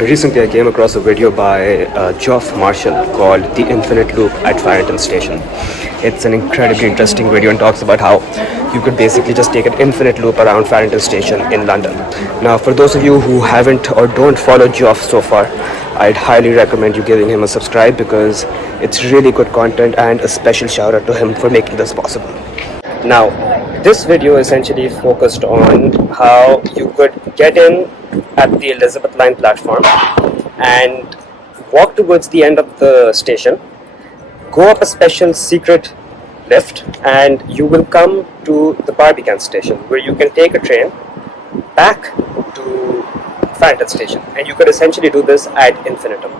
Recently I came across a video by Geoff Marshall called The Infinite Loop at Farringdon Station. It's an incredibly interesting video and talks about how you could basically just take an infinite loop around Farrington Station in London. Now, for those of you who haven't or don't follow Geoff so far, I'd highly recommend you giving him a subscribe because it's really good content, and a special shout out to him for making this possible. Now, this video essentially focused on how you could get in at the Elizabeth Line platform and walk towards the end of the station, go up a special secret lift, and you will come to the Barbican station where you can take a train back to Faringdon Station, and you could essentially do this ad infinitum.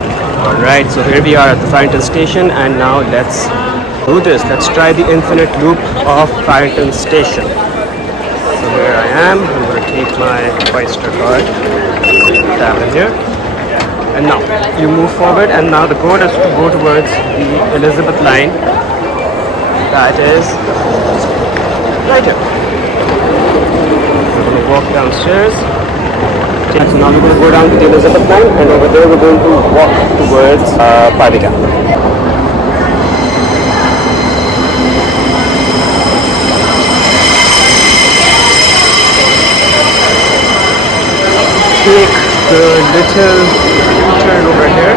Alright, so here we are at the Farington Station, and now let's do this. Let's try the infinite loop of Farington Station. So here I am. I'm going to take my Oyster card, tap in here, and now you move forward, and now the goal is to go towards the Elizabeth Line. That is right here. We're going to walk downstairs. So now we're going to go down to the Elizabeth Line, and over there we're going to walk towards Barbican. Take the little U-turn over here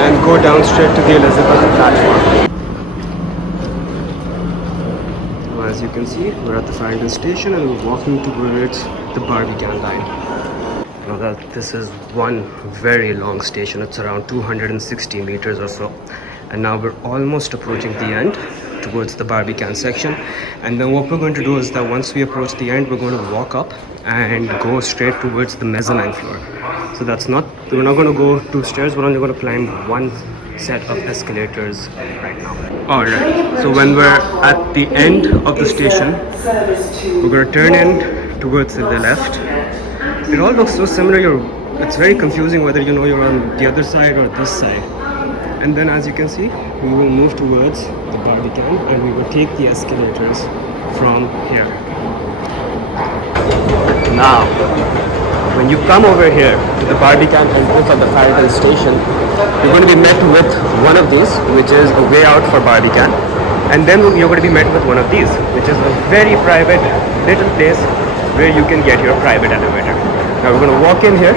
and go down straight to the Elizabeth platform. As you can see, we're at the Farringdon Station and we're walking towards the Barbican line. Now that this is one very long station, it's around 260 meters or so, and now we're almost approaching the end towards the Barbican section. And then what we're going to do is that once we approach the end, we're going to walk up and go straight towards the mezzanine floor. So we're not going to go 2 stairs, we're only going to climb 1 set of escalators right now. Alright, so when we're at the end of the station, we're going to turn in towards the left. It all looks so similar, it's very confusing whether you know you're on the other side or this side. And then as you can see, we will move towards the Barbican and we will take the escalators from here. Now, when you come over here to the Barbican entrance of the Farringdon Station, you're going to be met with one of these, which is a way out for Barbican, and then you're going to be met with one of these, which is a very private little place where you can get your private elevator. Now we're going to walk in here.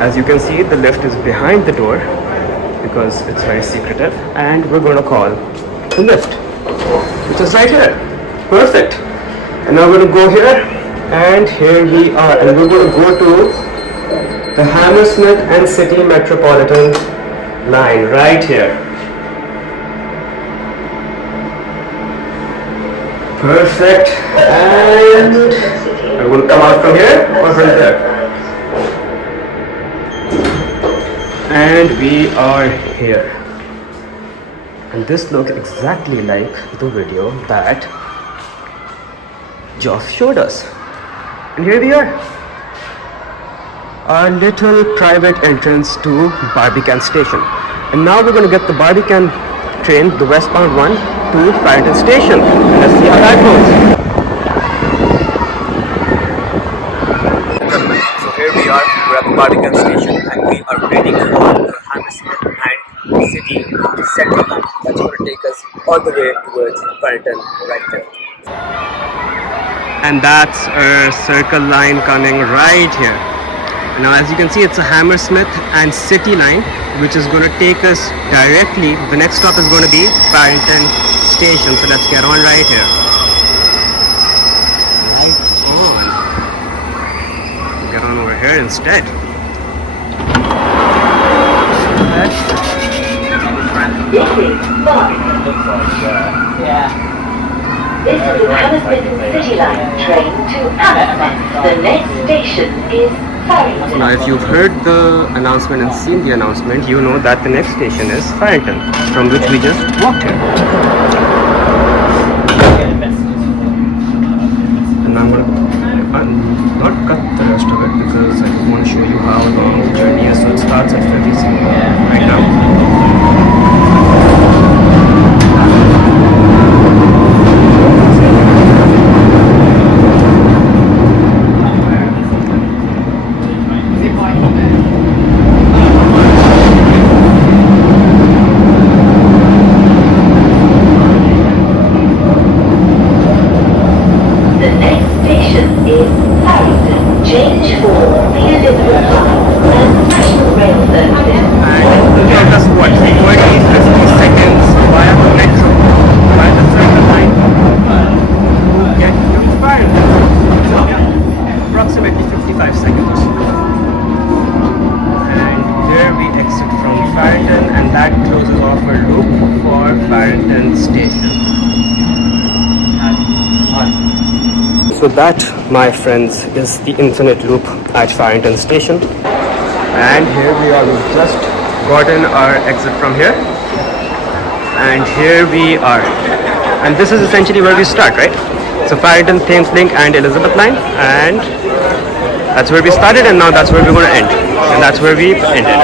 As you can see, the lift is behind the door because it's very secretive, and we're going to call the lift, which is right here. Perfect. And now we're going to go here, and here we are, and we're going to go to the Hammersmith and City Metropolitan line right here. Perfect. And we're going to come out from here or from there. And we are here. And this looks exactly like the video that Geoff showed us. And here we are. Our little private entrance to Barbican Station. And now we're going to get the Barbican train, the westbound one, to Farringdon Station. Let's see how that goes. So here we are, we're at the Barbican Station, and we are waiting for the Hammersmith and City Central line. That's going to take us all the way towards Farington right there. And that's a circle line coming right here. Now as you can see, it's a Hammersmith and City line, which is going to take us directly, the next stop is going to be Farington Station. So let's get on right here. Right on. We'll get on over here instead. Yeah. This is the Hammersmith and City Line train to Hammersmith. The next station is Farington. Now if you've heard the announcement and seen the announcement, you know that the next station is Farington, from which we just walked here. And I'm going to not cut the rest of it because I want to show you how long the journey is. So it starts at Farington right now. Stage 4, the Elizabeth Line and National Rail Services. And it took us what, 40-50 seconds via the metro, via the Circle Line to get to Faringdon. Approximately 55 seconds. And here we exit from Faringdon, and that closes off a loop for Farringdon Station. So that, my friends, is the infinite loop at Farrington Station. And here we are, we've just gotten our exit from here. And here we are. And this is essentially where we start, right? So Farringdon, Thames Link and Elizabeth Line. And that's where we started, and now that's where we're going to end. And that's where we ended.